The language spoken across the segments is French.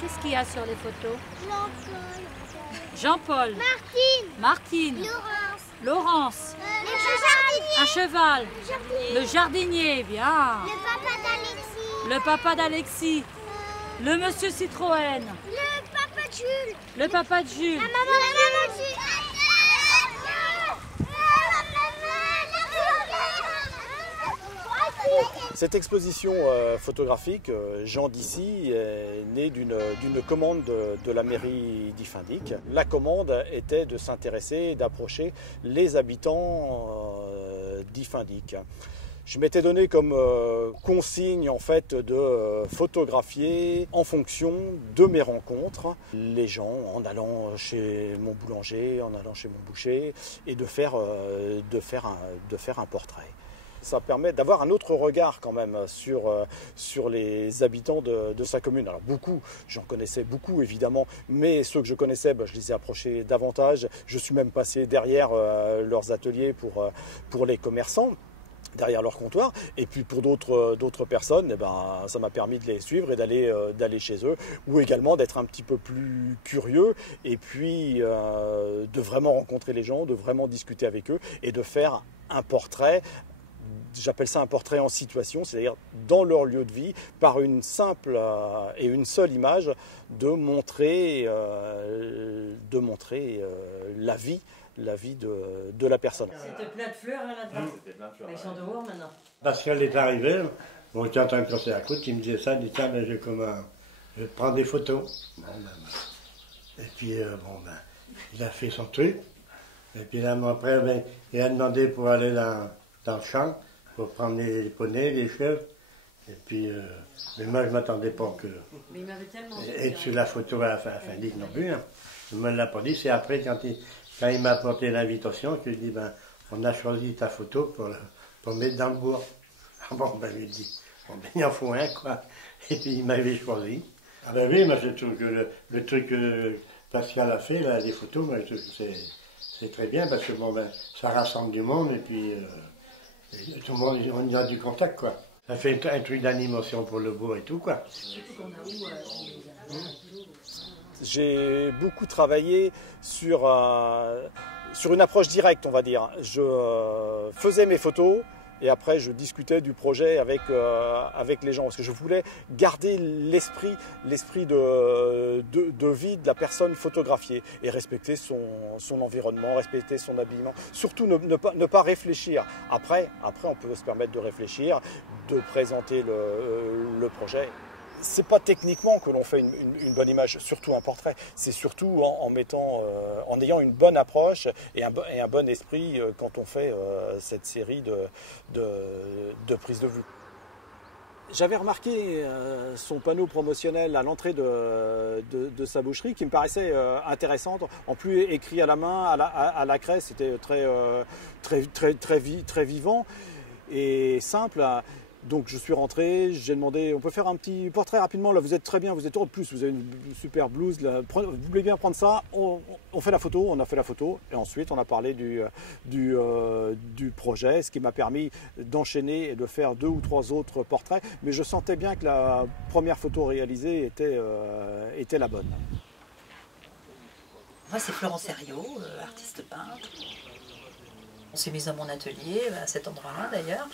Qu'est-ce qu'il y a sur les photos? Jean-Paul. Jean-Paul. Martine. Martine. Laurence. Laurence. Le jardinier. Un cheval. Le jardinier. Le jardinier, bien. Le papa d'Alexis. Le papa d'Alexis. Le monsieur Citroën. Le papa de Jules. Le papa de Jules. La maman de Jules. Cette exposition photographique, Jean d'ici, est née d'une commande de la mairie d'Iffindic. La commande était de s'intéresser et d'approcher les habitants d'Iffindic. Je m'étais donné comme consigne en fait de photographier en fonction de mes rencontres les gens en allant chez mon boulanger, en allant chez mon boucher et de faire un portrait. Ça permet d'avoir un autre regard quand même sur les habitants de sa commune. Alors beaucoup, j'en connaissais beaucoup évidemment, mais ceux que je connaissais, je les ai approchés davantage. Je suis même passé derrière leurs ateliers pour les commerçants, derrière leur comptoir, et puis pour d'autres personnes, ça m'a permis de les suivre et d'aller chez eux, ou également d'être un petit peu plus curieux, et puis de vraiment rencontrer les gens, de vraiment discuter avec eux, et de faire un portrait. J'appelle ça un portrait en situation, c'est-à-dire dans leur lieu de vie, par une simple et une seule image, de montrer la vie de la personne. C'était plein de fleurs là-dedans. Ils sont dehors maintenant. Pascal est arrivé, on était en train de casser la croûte, il me disait ça, il dit tiens, je vais prendre des photos. Et puis il a fait son truc, et puis là, après, il a demandé pour aller dans le champ, pour prendre les poneys, les chèvres, et puis, mais moi je ne m'attendais pas que être sur la photo à la fin non plus, hein. Il ne me l'a pas dit, c'est après quand il m'a apporté l'invitation que je dis on a choisi ta photo pour mettre dans le bois. Ah bon, je lui ai dit, il en faut un quoi. Et puis il m'avait choisi. Ah ben oui, moi je trouve que le truc que Pascal a fait, là, les photos, moi, je trouve que c'est très bien parce que ça rassemble du monde et puis tout le monde, on y a du contact quoi. Ça fait un truc d'animation pour le bois et tout quoi. J'ai beaucoup travaillé sur une approche directe, on va dire. Je faisais mes photos et après je discutais du projet avec les gens parce que je voulais garder l'esprit de vie de la personne photographiée et respecter son environnement, respecter son habillement. Surtout ne pas réfléchir. Après on peut se permettre de réfléchir, de présenter le projet. C'est pas techniquement que l'on fait une bonne image, surtout un portrait. C'est surtout en ayant une bonne approche et un bon esprit quand on fait cette série de prises de vue. J'avais remarqué son panneau promotionnel à l'entrée de sa boucherie qui me paraissait intéressante. En plus écrit à la main, à la craie, c'était très vivant et simple. Donc je suis rentré, j'ai demandé, on peut faire un petit portrait rapidement, là vous êtes très bien, vous êtes heureux de plus, vous avez une super blouse, là, vous voulez bien prendre ça, on fait la photo, on a fait la photo et ensuite on a parlé du projet, ce qui m'a permis d'enchaîner et de faire 2 ou 3 autres portraits, mais je sentais bien que la première photo réalisée était la bonne. Moi c'est Florence Herriot, artiste peintre. On s'est mis à mon atelier, à cet endroit-là d'ailleurs.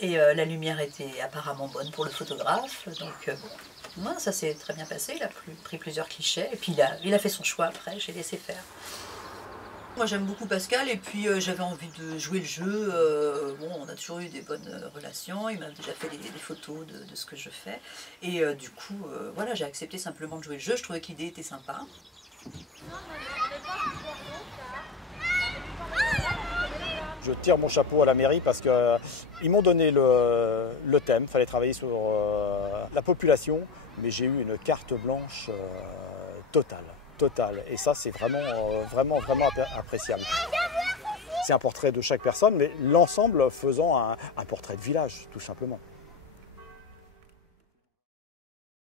Et la lumière était apparemment bonne pour le photographe, donc moi, ça s'est très bien passé, il a pris plusieurs clichés, et puis il a fait son choix après, j'ai laissé faire. Moi j'aime beaucoup Pascal, et puis j'avais envie de jouer le jeu, on a toujours eu des bonnes relations, il m'a déjà fait des photos de ce que je fais, et du coup, voilà, j'ai accepté simplement de jouer le jeu, je trouvais que l'idée était sympa. Je tire mon chapeau à la mairie parce qu'ils m'ont donné le thème, il fallait travailler sur la population, mais j'ai eu une carte blanche totale. Et ça, c'est vraiment appréciable. C'est un portrait de chaque personne, mais l'ensemble faisant un portrait de village, tout simplement.